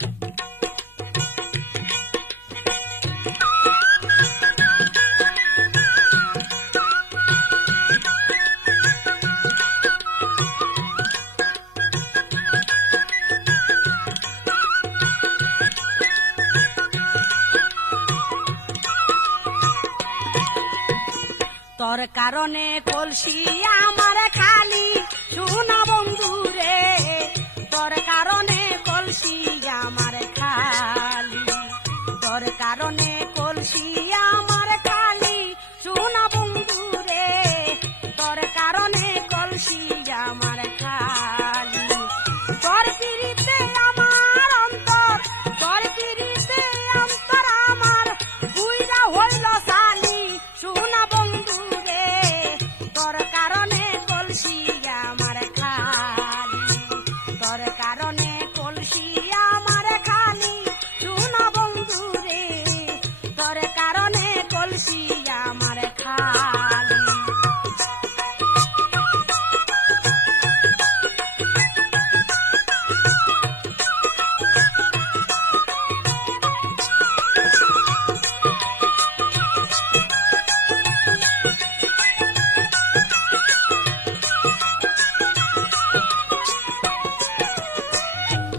তোর কারণে কলসি আমার খালি সোনা বন্ধু রে, তোর কারণে কলসি আমার খালি, তোর কারণে কলসি আমার খালি সোনা বন্ধু রে, তোর কারণে কলসি আমার খালি। তোর পিড়িতে আমার অন্তর, তোর পিড়িতে অন্তর আমার বুইরা হইল সালি সোনা বন্ধু রে, তোর কারণে কলসি আমার খালি, তোর কারণে কলসি আমার খালি সোনা বন্ধু রে, তোর কারণে কলসি আমার খালি।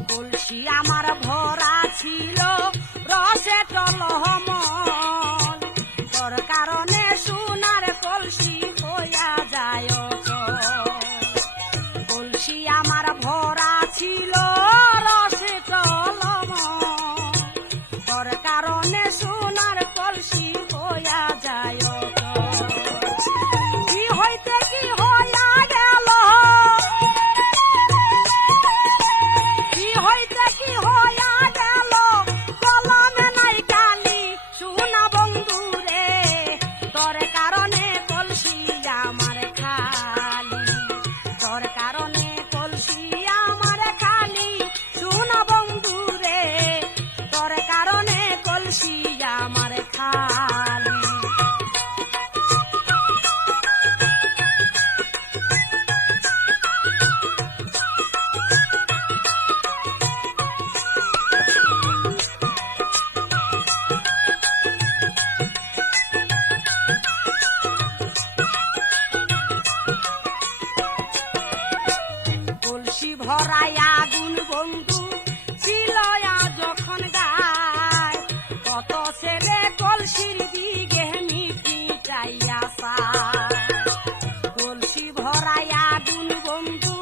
কলসি আমার ভরা ছিল রসে টলহমল, তোর কারণে সোনার কলসি হইয়া যায় অচল। কলসি আমার ভরা ছিল রসে টলহমল, তোর কারণে সোনার কলসি হইয়া যায় অচল। কি হইতে কি হইয়া গেল, কি হইতে কি হইয়া গেল, কলমে নাই কালি সোনা বন্ধু রে, তোর কারণে কলসি আমার খালি, তোর কারণে কলসি আমার খালি সোনা বন্ধু রে, তোর কারণে কলসি আমার খালি। কলসি ভরাই আগুন বন্ধু ছিল যখন গায়, কত ছেলে কলসির দিকে মিটি চাইয়া চায়। কলসি ভরাই আগুন বন্ধু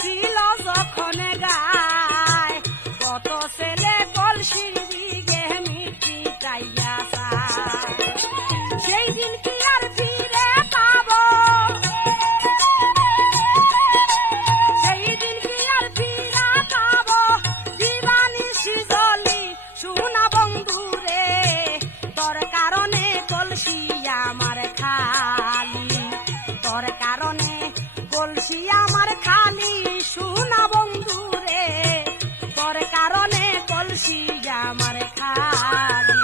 ছিল যখন গায়, কত ছেলে কলসির দিকে মিটি চাইয়া চায়। সেই দিন কি আর ফিরে পাবো, সেই দিন কি আর ফিরে পাবো, দিবানি সিজলি সোনা বন্ধু রে, তোর কারণে কলসি আমার খালি, তোর কারণে কলসি আমার খালি সোনা বন্ধু রে, তোর কারণে কলসি আমার খালি।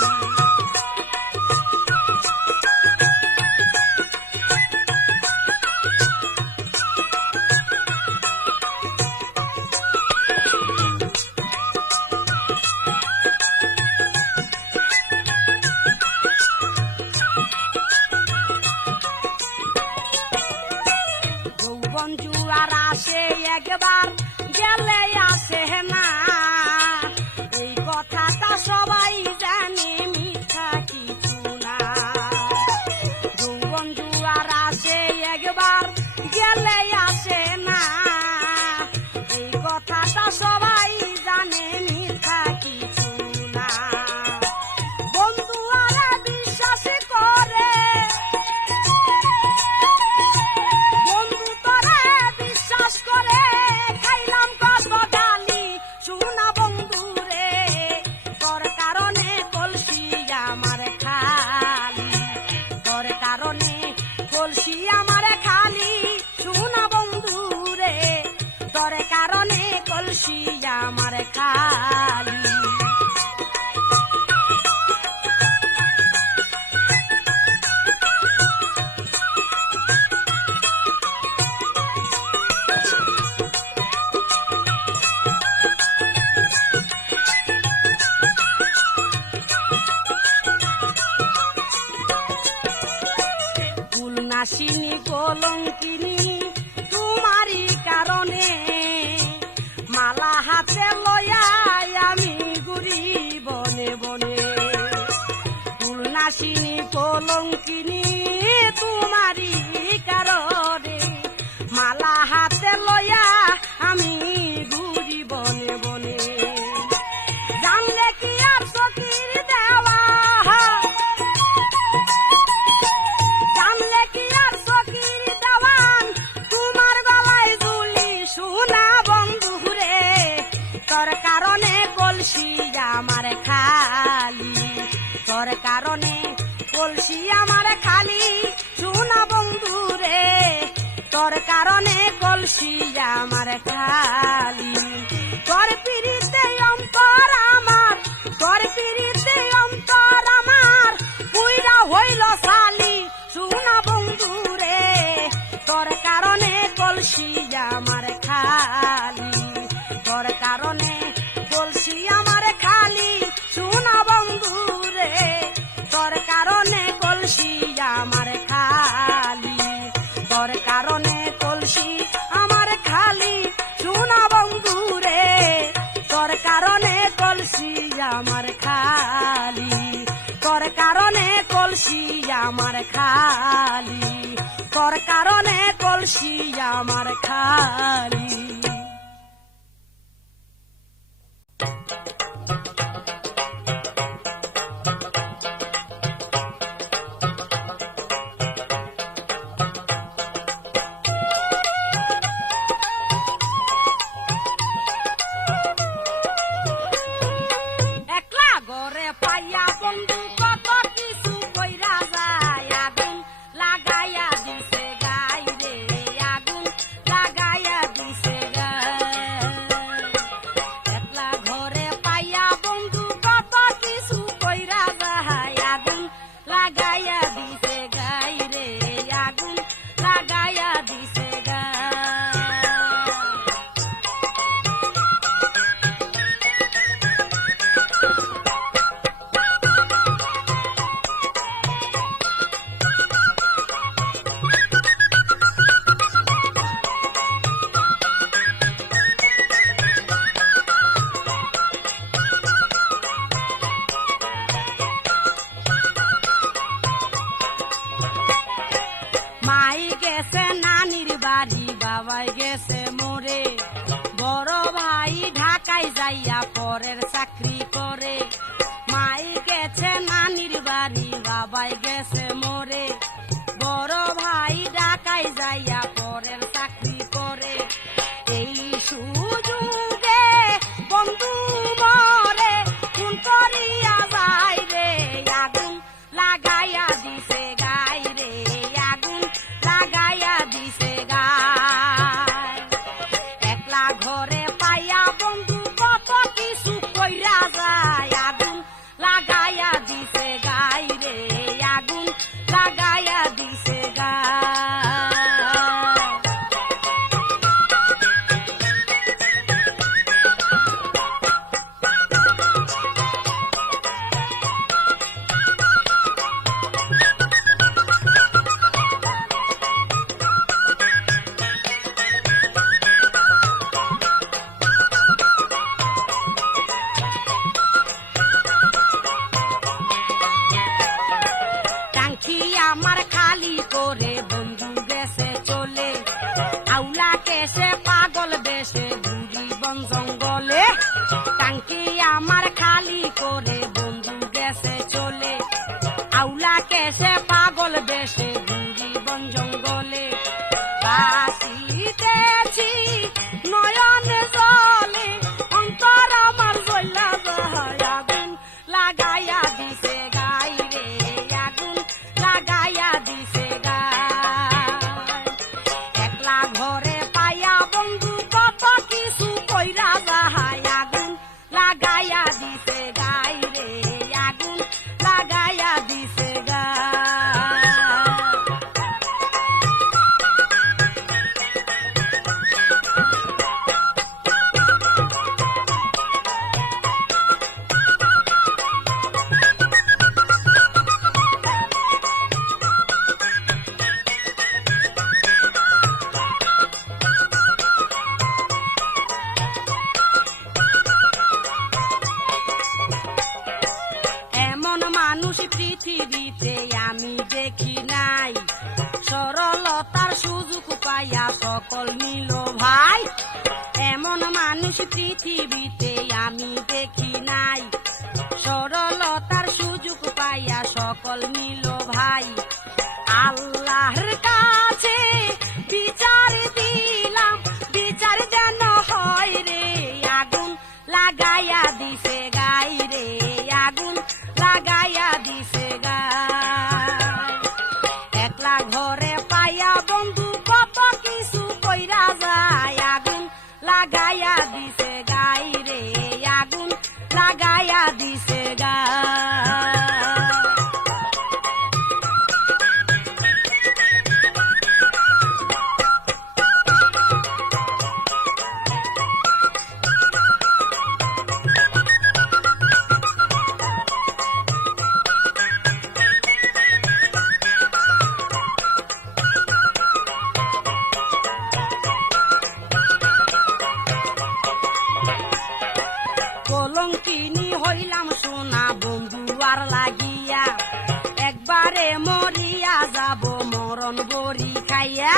যৌবন জুয়ার আসে একবার গেলে আসে না, এই কথা কলসি আমার খালি, তোর কারণে কলসি আমার খালি সোনা বন্ধু রে, তোর কারণে কলসি আমার খালি। তোর পিড়িতে অন্তর আমার, তোর পিড়িতে অন্তর আমার পুইরা হইল সালি সোনা বন্ধু রে, তোর কারণে কলসি আমার খালি, তোর কারণে কলসি আমার খালি সোনা বন্ধু রে, তোর কারণে কলসি আমার খালি, তোর কারণে কলসি আমার খালি সোনা বন্ধু রে, তোর কারণে কলসি আমার খালি, তোর কারণে কলসি আমার খালি, তোর কারণে কলসি আমার খালি। একলা ঘরে পাইয়া বন্ধু কত কিছু কইরা যায়, আগুন লাগাইয়া দিছে গাই রে, আগুন লাগাইয়া দিছে গাই। একলা ঘরে পাইয়া বন্ধু কত কিছু কইরা যায়, আগুন লাগাইয়া দিছে গাই রে, আগুন লাগাইয়া দিছে গাই। মাই গেছে নানির বাড়ি, বাবাই গেছে মোরে, বড় ভাই ঢাকায় যাইয়া পরের চাকরি করে। মাই গেছে নানির বাড়ি, বাবাই গেছে মোরে, বড় ভাই ঢাকায় যাইয়া পরের চাকরি করে। এই সুযোগে বন্ধু মরে কোন করিয়া যায় রে, আগুন লাগাইয়া দিছে গাই রে, আগুন লাগাইয়া দিছে গাই। একলা ঘরে পাইয়া বন্ধু কত কিছু কইরা যায়, আগুন লাগাইয়া দিছে গাই রে, আগুন লাগাইয়া দিছে গাই। টাঙ্কি আমার খালি করে বন্ধু গেছে চলে, আউলা কেসে পাগল বেশে ঘুরি বন জঙ্গলে। টাঙ্কি আমার খালি করে বন্ধু গেছে চলে, আউলা কেসে পাগল বেশে ঘুরি বন জঙ্গলে। বাসিতেছি নয়নে জলে, অন্তর আমার জ্বলা যায়, আগুন লাগাইয়া দিছে গাই রে, আগুন লাগাইয়া দিছে গাই। একলা ঘরে পাইয়া বন্ধু কত কিছু কইরা যায়, আগুন লাগাইয়া দিছে গাই রে, আগুন লাগাইয়া দিছে গাই। এমন মানুষ পৃথিবীতে আমি দেখি নাই, সরলতার সুযোগ পাইয়া সকল নিল ভাই। এমন মানুষ পৃথিবীতে আমি দেখি নাই, সরলতার সুযোগ পাইয়া সকল নিল ভাই। আল্লাহর কাছে বিচার দিলাম, বিচার যেন হয় রে, আগুন লাগাইয়া দিছে গাই রে আগুন লাগাইয়া দিছে গাই একলা ঘরে পাইয়া বন্ধু কত কিছু কইরা যায় আগুন লাগাইয়া দিছে গাই রে আগুন লাগাইয়া দিছে গাই কলঙ্কিনী হইলাম সোনা বন্ধু আর লাগিয়া একবারে মরিয়া যাব মরণ বড়ি খাইয়া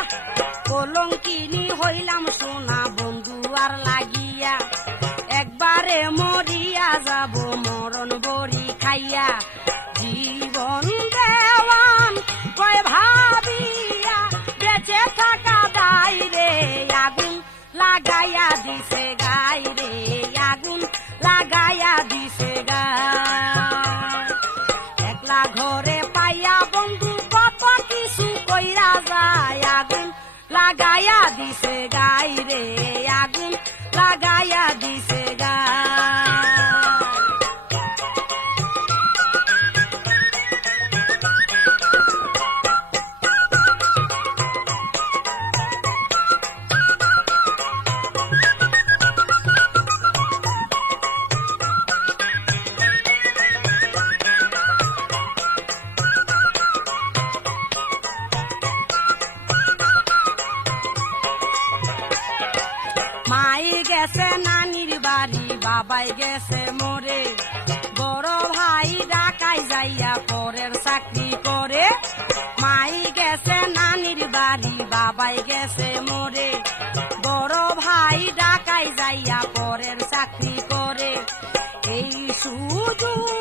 কলঙ্কিনী হইলাম সোনা বন্ধু আর লাগিয়া একবারে মরিয়া যাব মরণ বড়ি খাইয়া জীবন দেওয়ান কয় ভাবিয়া বেঁচে থাকা দায় রে আগুন লাগাইয়া দিছে গাই রে আগুন লাগাইয়া দিছে গাই একলা ঘরে পাইয়া বন্ধু কত কিছু কইরা যায় আগুন লাগাইয়া দিছে গাই রে আগুন লাগাইয়া দিছে গাই মাই গেছে নানির বাড়ি বাবাই গেছে মোরে বড় ভাই ঢাকায় যাইয়া পরের চাকরি করে মাই গেছে নানির বাড়ি বাবাই গেছে মোরে বড় ভাই ঢাকায় যাইয়া পরের চাকরি করে এই সুযোগ